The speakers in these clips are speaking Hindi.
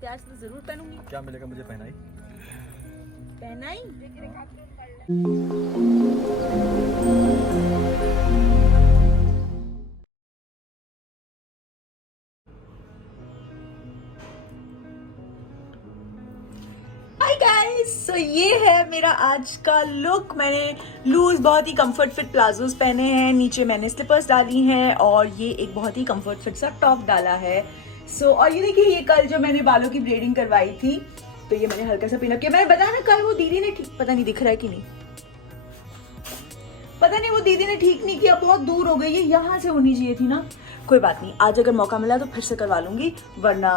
प्यार से तो जरूर पहनूंगी। क्या मिलेगा मुझे पहनाई? हाय गाइस, सो ये है मेरा आज का लुक। मैंने लूज बहुत ही कंफर्ट फिट प्लाजोस पहने हैं, नीचे मैंने स्लिपर्स डाली हैं और ये एक बहुत ही कंफर्ट फिट सा टॉप डाला है। और ये देखिए, ये कल जो मैंने बालों की ब्रेडिंग करवाई थी तो ये मैंने हल्का सा पिन अप किया। मैंने बताया ना कल वो दीदी ने ठीक, पता नहीं दिख रहा है कि नहीं, पता नहीं वो दीदी ने ठीक नहीं किया, बहुत दूर हो गई, ये यहाँ से होनी चाहिए थी ना। कोई बात नहीं, आज अगर मौका मिला तो फिर से करवा लूंगी, वरना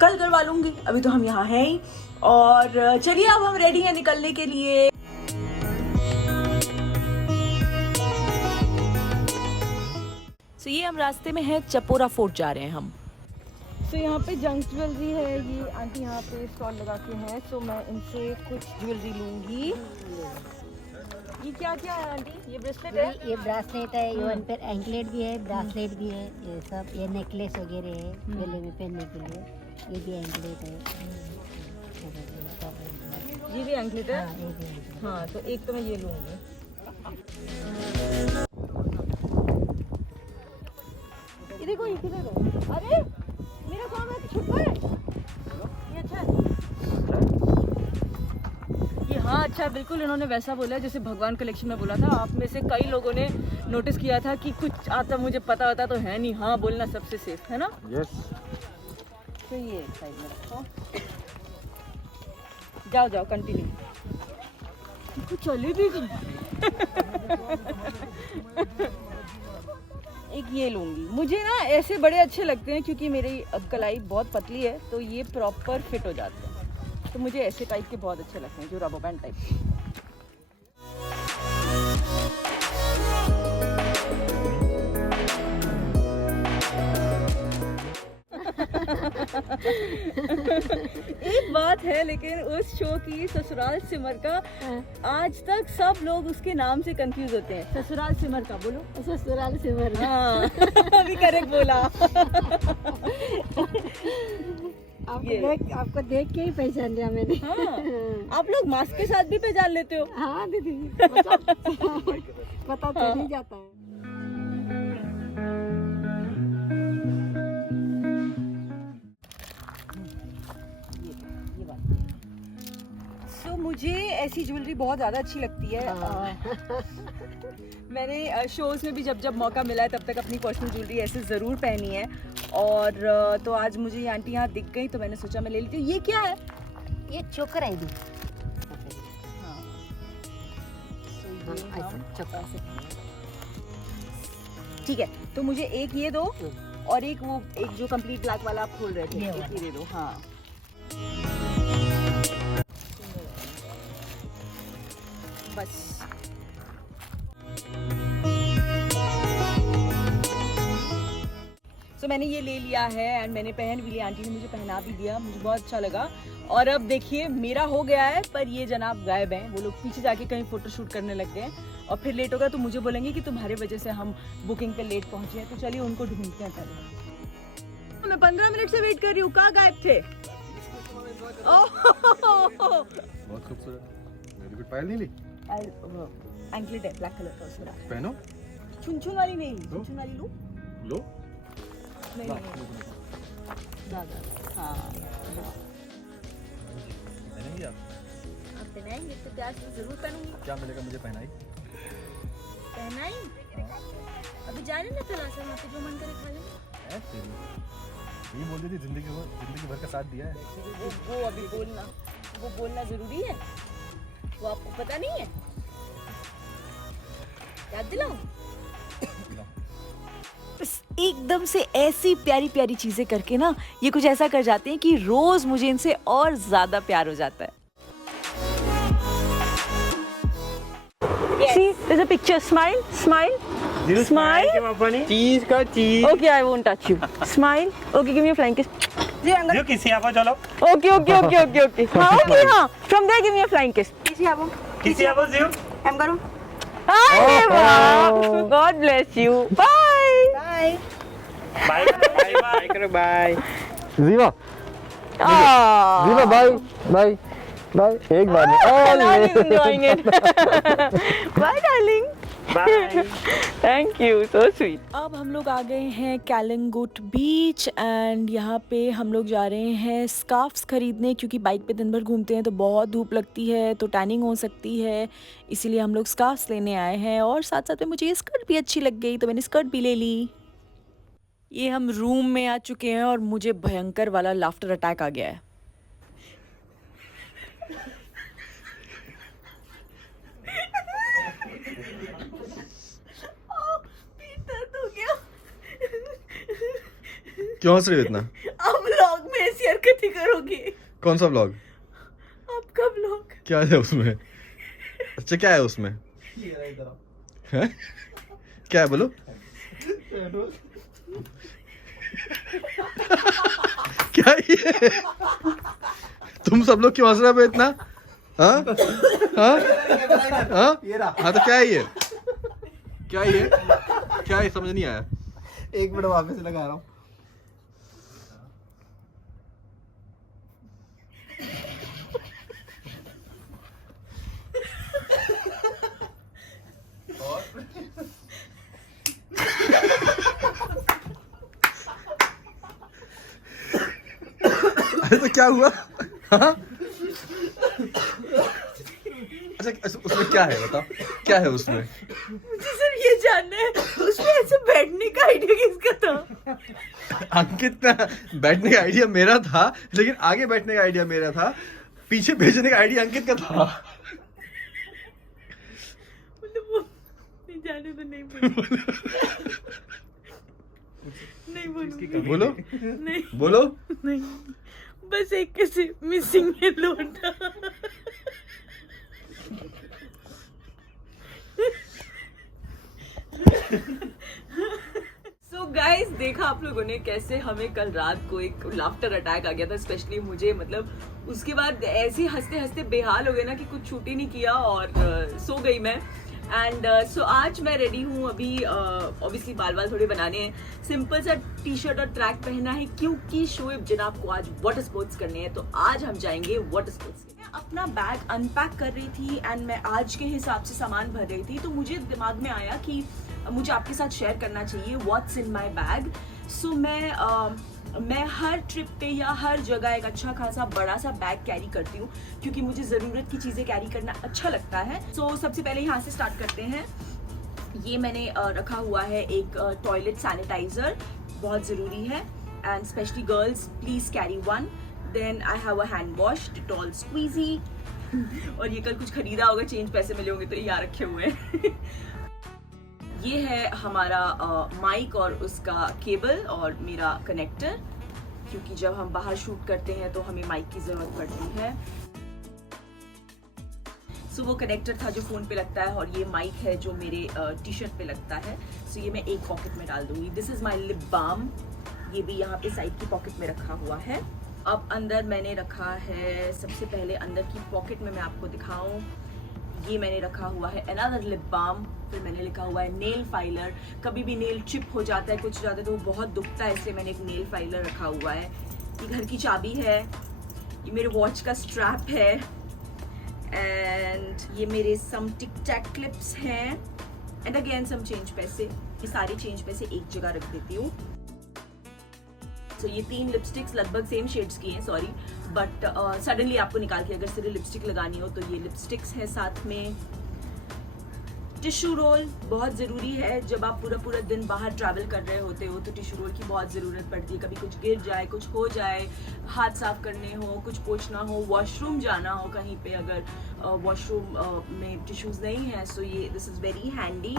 कल करवा लूंगी। अभी तो हम यहाँ हैं ही। और चलिए अब हम रेडी हैं निकलने के लिए। ये हम रास्ते में हैं, चपोरा फोर्ट जा रहे हैं हम। यहाँ पे जंक ज्वेलरी है, ये आंटी यहाँ पे स्टॉल लगा के हैं, तो मैं इनसे कुछ ज्वेलरी लूंगी। ये क्या क्या है आंटी? ये ब्रेसलेट है? ये ब्रासलेट है, इवन पर एंकलेट भी है, ब्रासलेट भी है, ये सब, ये नेकलेस वगैरह है गले में पहनने के लिए। ये भी एंकलेट है, ये भी एंकलेट है। हाँ, ये भी एंकलेट। हाँ, तो एक तो मैं ये लूंगी। ये देखो, ये किधर है? अरे मेरा काम है, छुपा है ये। अच्छा है ये, हाँ अच्छा है, बिल्कुल इन्होंने वैसा बोला है जैसे भगवान कलेक्शन में बोला था। आप में से कई लोगों ने नोटिस किया था कि कुछ आता मुझे पता होता तो है नहीं, हाँ बोलना सबसे सेफ है ना। यस। तो ये एक साइड में रखो, जाओ जाओ कंटिन्यू। कुछ चले भी एक ये लूंगी। मुझे ना ऐसे बड़े अच्छे लगते हैं क्योंकि मेरी कलाई बहुत पतली है, तो ये प्रॉपर फिट हो जाते हैं, तो मुझे ऐसे टाइप के बहुत अच्छे लगते हैं, जो रबर बैंड टाइप। एक बात है लेकिन उस शो की ससुराल सिमर का, आज तक सब लोग उसके नाम से कंफ्यूज होते हैं। ससुराल सिमर का बोलो, ससुराल सिमर। हाँ अभी करेक्ट बोला। आपको देख के ही पहचान लिया मैंने। हाँ, आप लोग मास्क के साथ भी पहचान लेते हो। हाँ दीदी, पता तो नहीं जाता है। मुझे ऐसी ज्वेलरी बहुत ज़्यादा अच्छी लगती है। मैंने शोज़ में भी जब जब मौका मिला है तब तक अपनी पर्सनल ज्वेलरी ऐसे ज़रूर पहनी है। और तो आज मुझे ये आंटी यहाँ दिख गई तो मैंने सोचा मैं ले लेती हूँ। ये क्या है? ये चोकर है दी। ठीक है, तो मुझे एक ये दो और एक वो, एक जो कंप्लीट ब्लैक वाला आप खोल रहे थे, एक ये दे दो। हाँ बस। तो मैंने ये ले लिया है एंड मैंने पहन भी लिया, आंटी ने मुझे पहना भी दिया, मुझे बहुत अच्छा लगा। और अब देखिए मेरा हो गया है, पर ये जनाब गायब हैं, वो लोग पीछे जाके कहीं फोटो शूट करने लग गए और फिर लेट होगा तो मुझे बोलेंगे कि तुम्हारे वजह से हम बुकिंग पे लेट पहुंचे हैं। तो चलिए उनको ढूंढते हैं पहले। मैं 15 मिनट से वेट कर रही हूँ, कहाँ गायब थे? बहुत खूबसूरत। मेरी भी पायल नहीं ली? एंकलेट है ब्लैक कलर का, उसमें पहनो। छुन वाली नहीं, छुन वाली लूं? लो। नहीं हाँ पहनेंगी आप? आप पहनाएंगे तो प्यार से जरूर पहनूंगी। क्या मिलेगा मुझे पहनाई? अभी जाने ना तलाशा, वहाँ पे जो मन करे खा लेंगे। ये बोल रही थी जिंदगी भर का साथ दिया है। वो अभी बोलना जरूरी है, वो आपको पता नहीं है? याद दिलाऊं? एकदम से ऐसी प्यारी प्यारी चीजें करके ना ये कुछ ऐसा कर जाते हैं कि रोज मुझे इनसे और ज्यादा प्यार हो जाता है। See, there's a picture. Smile, smile, smile. Cheese का cheese. Okay, I won't touch you. Smile. Okay, give me a flying kiss. जो किसी आप चलो. Okay. हाँ. From there, give me a flying kiss. किसी आप जीव. I'm करूँ. Hi, wow. God bless you. Bye. Bye. Bye. Bye. Bye. जीवा जीवा बाय बाय बाय एक बार में enjoying it. Bye, darling. Bye thank you, so sweet. अब हम लोग आ गए हैं कैलिंगुट बीच एंड यहाँ पे हम लोग जा रहे हैं स्कार्फ्स खरीदने, क्योंकि बाइक पे दिन भर घूमते हैं तो बहुत धूप लगती है तो टैनिंग हो सकती है, इसीलिए हम लोग स्कार्फ्स लेने आए हैं। और साथ साथ में मुझे ये स्कर्ट भी अच्छी लग गई तो मैंने स्कर्ट भी ले ली। ये हम रूम में आ चुके हैं और मुझे भयंकर वाला लाफ्टर अटैक आ गया है। क्यों हंस रही हो इतना? आप व्लॉग में ऐसी हरकतें करोगे? कौन सा व्लॉग? आपका व्लॉग। क्या है उसमें? अच्छा क्या है उसमें? हैं? क्या है बोलो? क्या ये? तुम सब लोग क्यों हंस रहे हो इतना? हाँ हाँ हाँ हाँ, तो क्या है ये? क्या है ये? क्या है, समझ नहीं आया। एक मिनट वापस लगा रहा हूँ। अरे तो क्या हुआ? हाँ? अच्छा उसमें क्या है बताओ, क्या है उसमें? मुझे सिर्फ ये जानना है उसमें ऐसे बैठने का आइडिया किसका था? अंकित का बैठने का आइडिया मेरा था, लेकिन आगे बैठने का आइडिया मेरा था, पीछे भेजने का आइडिया अंकित का था। मतलब वो नहीं जाने तो नहीं बोलो। नहीं बोलो। बोलो नहीं बोलो। नहीं, बस एक कैसे मिसिंग है लोटा। सो गाइस, देखा आप लोगों ने कैसे हमें कल रात को एक लाफ्टर अटैक आ गया था, स्पेशली मुझे। मतलब उसके बाद ऐसे हंसते हंसते बेहाल हो गए ना कि कुछ छूट ही नहीं किया और सो गई मैं। एंड सो आज मैं रेडी हूँ अभी। ऑब्वियसली बाल बाल थोड़े बनाने हैं, सिंपल सा टी शर्ट और ट्रैक पहनना है क्योंकि शोएब जनाब को आज वाटर स्पोर्ट्स करने हैं, तो आज हम जाएंगे वाटर स्पोर्ट्स। मैं अपना बैग अनपैक कर रही थी एंड मैं आज के हिसाब से सामान भर रही थी, तो मुझे दिमाग में आया कि मुझे आपके साथ शेयर करना चाहिए व्हाट्स इन माई बैग। सो मैं हर ट्रिप पे या हर जगह एक अच्छा खासा बड़ा सा बैग कैरी करती हूँ क्योंकि मुझे ज़रूरत की चीज़ें कैरी करना अच्छा लगता है। सो सबसे पहले यहाँ से स्टार्ट करते हैं। ये मैंने रखा हुआ है एक टॉयलेट सैनिटाइज़र, बहुत ज़रूरी है and specially girls please carry one. Then I have a hand wash, Dettol squeezy और ये कल कुछ खरीदा होगा, चेंज पैसे मिले होंगे तो ये यहाँ रखे हुए हैं। ये है हमारा माइक और उसका केबल और मेरा कनेक्टर, क्योंकि जब हम बाहर शूट करते हैं तो हमें माइक की ज़रूरत पड़ती है। सो वो कनेक्टर था जो फ़ोन पे लगता है और ये माइक है जो मेरे टी शर्ट पे लगता है। सो ये मैं एक पॉकेट में डाल दूंगी। This is my lip balm, ये भी यहाँ पे साइड की पॉकेट में रखा हुआ है। अब अंदर मैंने रखा है, सबसे पहले अंदर की पॉकेट में मैं आपको दिखाऊँ, ये मैंने रखा हुआ है अनदर लिप बाम। फिर मैंने लिखा हुआ है नेल फाइलर, कभी भी नेल चिप हो जाता है कुछ हो जाता है तो वो बहुत दुखता है, इसलिए मैंने एक नेल फाइलर रखा हुआ है। ये घर की चाबी है, ये मेरे वॉच का स्ट्रैप है एंड ये मेरे सम टिक टैक क्लिप्स हैं एंड अगेन सम चेंज पैसे। ये सारे चेंज पैसे एक जगह रख देती हूँ। तो ये 3 लिपस्टिक्स लगभग सेम शेड्स की हैं, सॉरी, बट सडनली आपको निकाल के अगर सिर्फ लिपस्टिक लगानी हो तो ये लिपस्टिक्स है। साथ में टिश्यू रोल बहुत ज़रूरी है, जब आप पूरा दिन बाहर ट्रैवल कर रहे होते हो तो टिश्यू रोल की बहुत ज़रूरत पड़ती है। कभी कुछ गिर जाए, कुछ हो जाए, हाथ साफ करने हो, कुछ पोंछना हो, वॉशरूम जाना हो कहीं पे, अगर वॉशरूम में टिश्यूज़ नहीं है, सो ये this is very handy.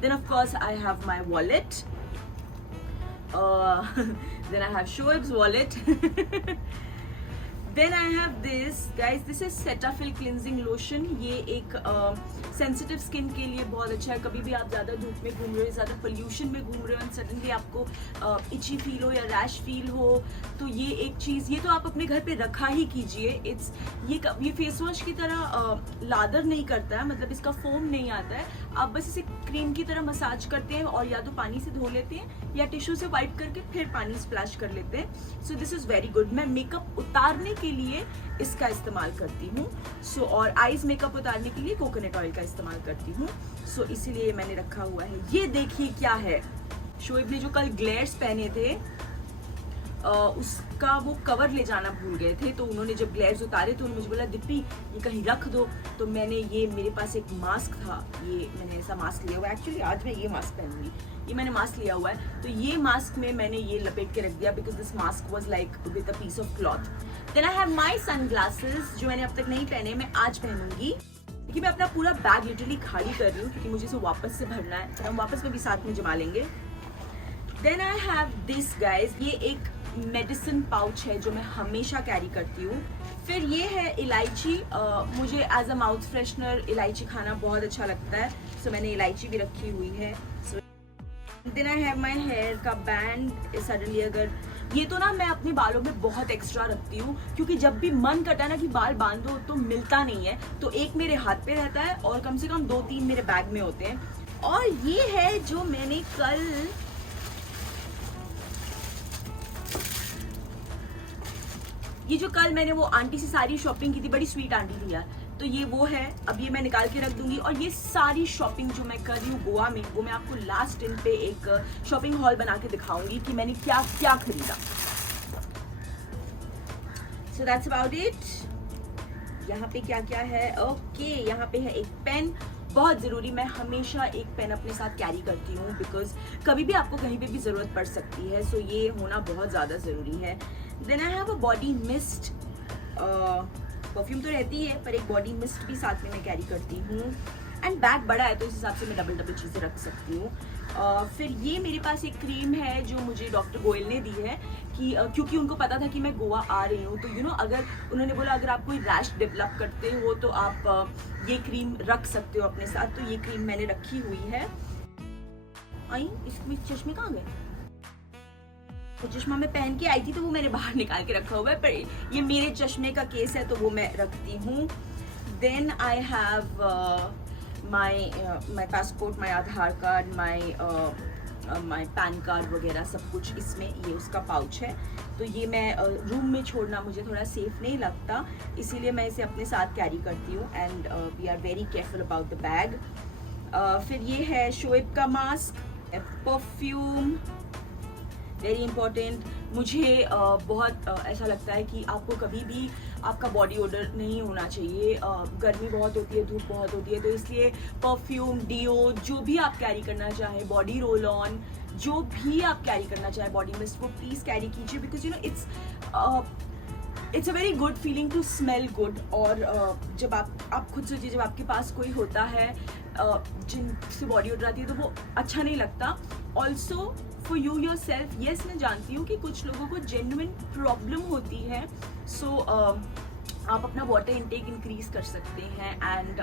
Then of course I have my wallet, then I have Shoaib's wallet. Then I have this guys, this is Cetaphil cleansing lotion. ये एक सेंसिटिव स्किन के लिए बहुत अच्छा है। कभी भी आप ज़्यादा धूप में घूम रहे हो, ज़्यादा पोल्यूशन में घूम रहे हो एंड सडनली आपको इची फील हो या रैश फील हो, तो ये एक चीज़, ये तो आप अपने घर पे रखा ही कीजिए। ये फेस वॉश की तरह लादर नहीं करता है, मतलब इसका फोम नहीं आता है। आप बस इसे क्रीम की तरह मसाज करते हैं और या तो पानी से धो लेते हैं या टिश्यू से वाइप करके फिर पानी स्प्लैश कर लेते हैं। So this is very good. मैं मेकअप उतारने के लिए इसका इस्तेमाल करती हूँ। सो और आईज मेकअप उतारने के लिए कोकोनट ऑयल का इस्तेमाल करती हूँ। सो इसीलिए मैंने रखा हुआ है। ये देखिए क्या है, शोएब ने जो कल ग्लेयर्स पहने थे उसका वो कवर ले जाना भूल गए थे, तो उन्होंने जब ग्लेयर्स उतारे तो उन्होंने मुझे बोला दीप्ति ये कहीं रख दो। तो मैंने ये, मेरे पास एक मास्क था, ये मैंने ऐसा मास्क लिया हुआ है। एक्चुअली आज मैं ये मास्क पहनूंगी, ये मैंने मास्क लिया हुआ है, तो ये मास्क में मैंने ये लपेट के रख दिया because this mask was like with a piece of cloth. Then I have my sunglasses जो मैंने अब तक नहीं पहने, मैं आज पहनूंगी क्योंकि मैं अपना पूरा बैग लिटरली खाली कर रही हूँ क्योंकि मुझे इसे वापस से भरना है, तो हम वापस में भी साथ में जमा लेंगे। Then I have this guys, ये एक मेडिसिन पाउच है जो मैं हमेशा कैरी करती हूँ। फिर ये है इलायची, मुझे एज अ माउथ फ्रेशनर इलायची खाना बहुत अच्छा लगता है, सो मैंने इलायची भी रखी हुई है। So then I have my hair का बैंड। सडनली अगर ये तो ना मैं अपने बालों में बहुत एक्स्ट्रा रखती हूँ क्योंकि जब भी मन करता है ना कि बाल बांधो तो मिलता नहीं है, तो एक मेरे हाथ पे रहता है और कम से कम 2-3 मेरे बैग में होते हैं। और ये है जो मैंने कल मैंने वो आंटी से सारी शॉपिंग की थी, बड़ी स्वीट आंटी थी यार, तो ये वो है। अब ये मैं निकाल के रख दूंगी और ये सारी शॉपिंग जो मैं कर रही हूँ गोवा में, वो मैं आपको लास्ट दिन पे एक शॉपिंग हॉल बना के दिखाऊंगी कि मैंने क्या क्या खरीदा। So that's about it. यहाँ पे क्या क्या है, ओके यहाँ पे है एक पेन, बहुत ज़रूरी। मैं हमेशा एक पेन अपने साथ कैरी करती हूँ बिकॉज कभी भी आपको कहीं पे भी ज़रूरत पड़ सकती है, सो ये होना बहुत ज़्यादा ज़रूरी है। Then I have a body mist, perfume तो रहती है पर एक बॉडी मिस्ट भी साथ में मैं कैरी करती हूँ। एंड बैग बड़ा है तो इस हिसाब से मैं डबल चीज़ें रख सकती हूँ। फिर ये मेरे पास एक क्रीम है जो मुझे डॉक्टर गोयल ने दी है कि क्योंकि उनको पता था कि मैं गोवा आ रही हूँ, तो यू नो अगर उन्होंने बोला अगर आप कोई रैश डेवलप करते हो तो आप ये क्रीम रख सकते हो अपने साथ, तो ये क्रीम मैंने रखी हुई है। आई इसमें चश्मे कहाँ गए? तो चश्मा मैं पहन के आई थी तो वो मैंने बाहर निकाल के रखा हुआ है, पर ये मेरे चश्मे का केस है तो वो मैं रखती हूँ। Then I have my passport, my Aadhaar card, my PAN card वगैरह सब कुछ इसमें, ये उसका पाउच है। तो ये मैं रूम में छोड़ना मुझे थोड़ा सेफ नहीं लगता, इसीलिए मैं इसे अपने साथ कैरी करती हूँ। And we are very careful about the bag. फिर ये है शोएब का मास्क, परफ्यूम, वेरी इंपॉर्टेंट। मुझे बहुत ऐसा लगता है कि आपको कभी भी आपका बॉडी ओडर नहीं होना चाहिए, गर्मी बहुत होती है, धूप बहुत होती है, तो इसलिए परफ्यूम, डिओ, जो भी आप कैरी करना चाहें, बॉडी रोल ऑन, जो भी आप कैरी करना चाहें, बॉडी मिस्ट, वो प्लीज़ कैरी कीजिए because you know it's a very good feeling to smell good. और जब आप खुद सोचिए जब आपके पास कोई होता है जिनसे बॉडी ओडर आती है तो वो अच्छा नहीं लगता। Also for you your self, yes मैं जानती हूँ कि कुछ लोगों को जेन्युइन प्रॉब्लम होती है, सो आप अपना वाटर इनटेक इंक्रीज कर सकते हैं। एंड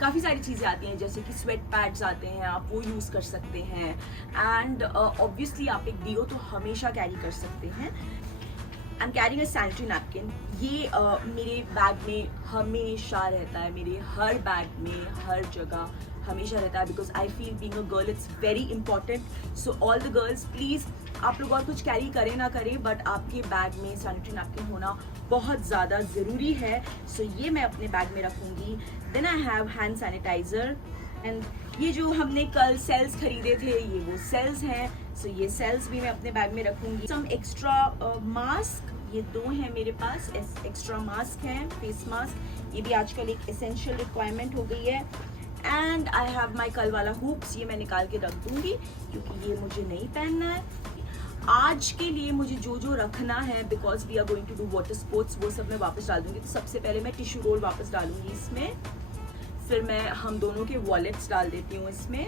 काफ़ी सारी चीज़ें आती हैं जैसे कि स्वेट पैड्स आते हैं, आप वो यूज़ कर सकते हैं। एंड ऑब्वियसली आप एक डीओ तो हमेशा कैरी कर सकते हैं। I am carrying a sanitary napkin, ये मेरे बैग में हमेशा रहता है, मेरे हर बैग में हर जगह हमेशा रहता है because I feel being a girl it's very important. So all the girls please, आप लोग और कुछ कैरी करें ना करें बट आपके बैग में सैनिटरी नैपकिन होना बहुत ज़्यादा ज़रूरी है। सो ये मैं अपने बैग में रखूँगी। Then I have hand sanitiser, and ये जो हमने कल सेल्स खरीदे थे ये वो सेल्स हैं, सो ये सेल्स भी मैं अपने बैग में रखूँगी। सम एक्स्ट्रा मास्क, ये 2 हैं मेरे पास, एक्स्ट्रा मास्क हैं, फेस मास्क, ये भी आजकल एक एसेंशियल रिक्वायरमेंट हो गई है। एंड आई हैव माई कल वाला हुप्स, ये मैं निकाल के रख दूँगी क्योंकि ये मुझे नहीं पहनना है। आज के लिए मुझे जो रखना है because we are going to do water sports, वो सब मैं वापस डाल दूँगी। तो सबसे पहले मैं टिश्यू रोल वापस डालूँगी इसमें, फिर मैं हम दोनों के वॉलेट्स डाल देती हूँ इसमें।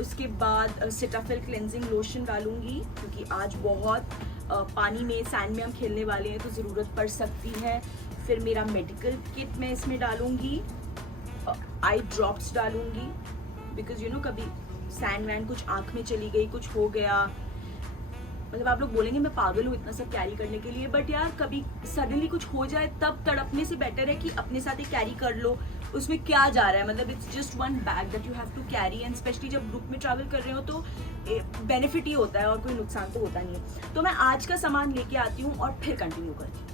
उसके बाद सेटाफिल क्लेंजिंग लोशन डालूँगी क्योंकि आज बहुत पानी में सैंड में हम खेलने वाले हैं तो ज़रूरत पड़ सकती है। फिर मेरा मेडिकल किट मैं इसमें डालूंगी, आई ड्रॉप्स डालूंगी, बिकॉज यू नो कभी सैंड वैंड कुछ आँख में चली गई, कुछ हो गया, मतलब आप लोग बोलेंगे मैं पागल हूँ इतना सब कैरी करने के लिए, बट यार कभी सडनली कुछ हो जाए तब तड़पने से बेटर है कि अपने साथ ही कैरी कर लो। उसमें क्या जा रहा है, मतलब it's just one bag that you have to carry, and specially जब ग्रुप में ट्रैवल कर रहे हो तो बेनिफिट ही होता है और कोई नुकसान तो होता नहीं है। तो मैं आज का सामान लेके आती हूँ और फिर कंटिन्यू करती हूँ।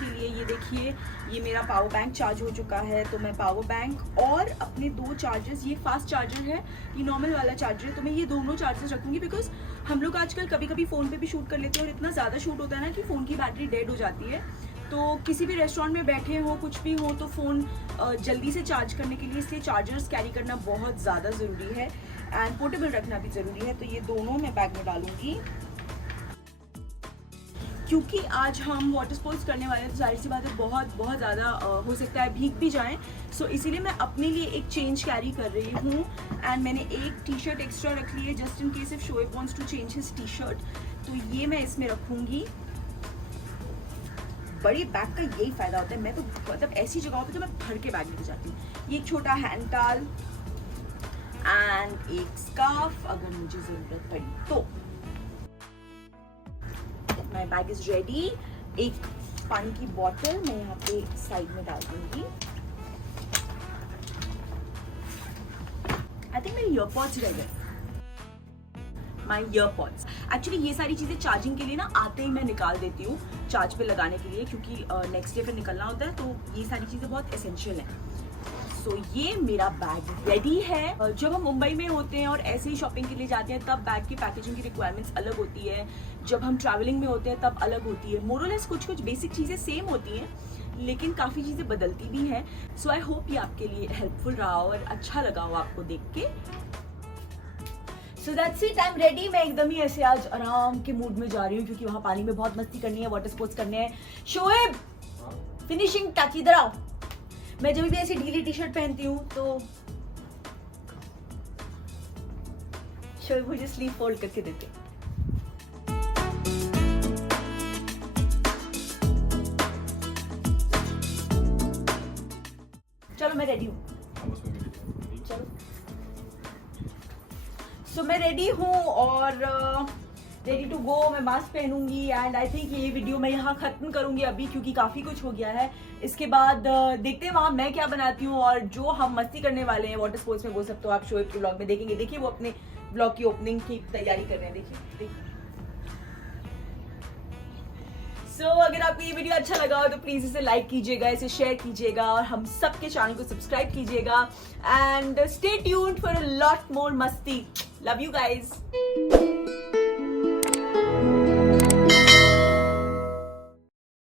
के लिए ये देखिए, ये मेरा पावर बैंक चार्ज हो चुका है, तो मैं पावर बैंक और अपने 2 चार्जर्स, ये फास्ट चार्जर है, ये नॉर्मल वाला चार्जर है, तो मैं ये दोनों चार्जर्स रखूंगी बिकॉज हम लोग आजकल कभी कभी फ़ोन पे भी शूट कर लेते हैं और इतना ज़्यादा शूट होता है ना कि फ़ोन की बैटरी डेड हो जाती है। तो किसी भी रेस्टोरेंट में बैठे हो, कुछ भी हो, तो फ़ोन जल्दी से चार्ज करने के लिए इसलिए चार्जर्स कैरी करना बहुत ज़्यादा ज़रूरी है एंड पोर्टेबल रखना भी ज़रूरी है। तो ये दोनों मैं बैग में डालूंगी क्योंकि आज हम वाटर स्पोर्ट्स करने वाले हैं, तो जाहिर सी बात है बहुत ज़्यादा हो सकता है भीग भी जाएं। सो इसीलिए मैं अपने लिए एक चेंज कैरी कर रही हूँ एंड मैंने एक टी शर्ट एक्स्ट्रा रख ली है just in case if Shoaib wants to change his T shirt, तो ये मैं इसमें रखूँगी। बड़ी बैग का यही फ़ायदा होता है, मैं तो मतलब ऐसी जगहों पे तो मैं भर के बैग लेके जाती हूँ। ये एक छोटा हैंड टाल एंड एक स्कार्फ अगर मुझे ज़रूरत पड़ी तो। My bag is ready. एक पानी की बॉटल मैं यहाँ पे साइड में डाल दूंगी। आई थिंक मेरे ईयरपॉड्स रह गए, माय ईयरपॉड्स। एक्चुअली ये सारी चीज़ें चार्जिंग के लिए ना आते ही मैं निकाल देती हूँ चार्ज पे लगाने के लिए, क्योंकि नेक्स्ट डे फिर निकलना होता है, तो ये सारी चीज़ें बहुत एसेंशियल हैं। सो ये मेरा बैग रेडी है। जब हम मुंबई में होते हैं और ऐसे ही शॉपिंग के लिए जाते हैं तब बैग की पैकेजिंग की रिक्वायरमेंट्स अलग होती है, जब हम ट्रैवलिंग में होते हैं तब अलग होती है। मोरलेस कुछ बेसिक चीज़ें सेम होती हैं लेकिन काफ़ी चीज़ें बदलती भी हैं। सो आई होप ये आपके लिए हेल्पफुल रहा हो और अच्छा लगा हो आपको देख के। So that's it, I am ready. मैं एकदम ही ऐसे आज आराम के मूड में जा रही हूँ क्योंकि वहाँ पानी में बहुत मस्ती करनी है, वाटर स्पोर्ट्स करने हैं। शोएब फिनिशिंग टच इधर आओ। मैं जब भी ऐसी ढीली टी शर्ट पहनती हूँ तो शोएब मुझे स्लीव फोल्ड करके देते। चलो मैं रेडी हूँ, चलो। सो मैं रेडी हूँ और रेडी टू गो। मैं मास्क पहनूंगी एंड आई थिंक ये वीडियो मैं यहाँ खत्म करूंगी अभी क्योंकि काफ़ी कुछ हो गया है। इसके बाद देखते हैं वहाँ मैं क्या बनाती हूँ और जो हम मस्ती करने वाले हैं वाटर स्पोर्ट्स में वो सब तो आप शोएब के ब्लॉग में देखेंगे। देखिए वो अपने ब्लॉग की ओपनिंग की तैयारी कर रहे हैं, देखिए। सो अगर आपको ये वीडियो अच्छा लगा हो तो प्लीज इसे लाइक कीजिएगा, इसे शेयर कीजिएगा और हम सबके चैनल को सब्सक्राइब कीजिएगा and stay tuned for a lot more मस्ती। Love you guys.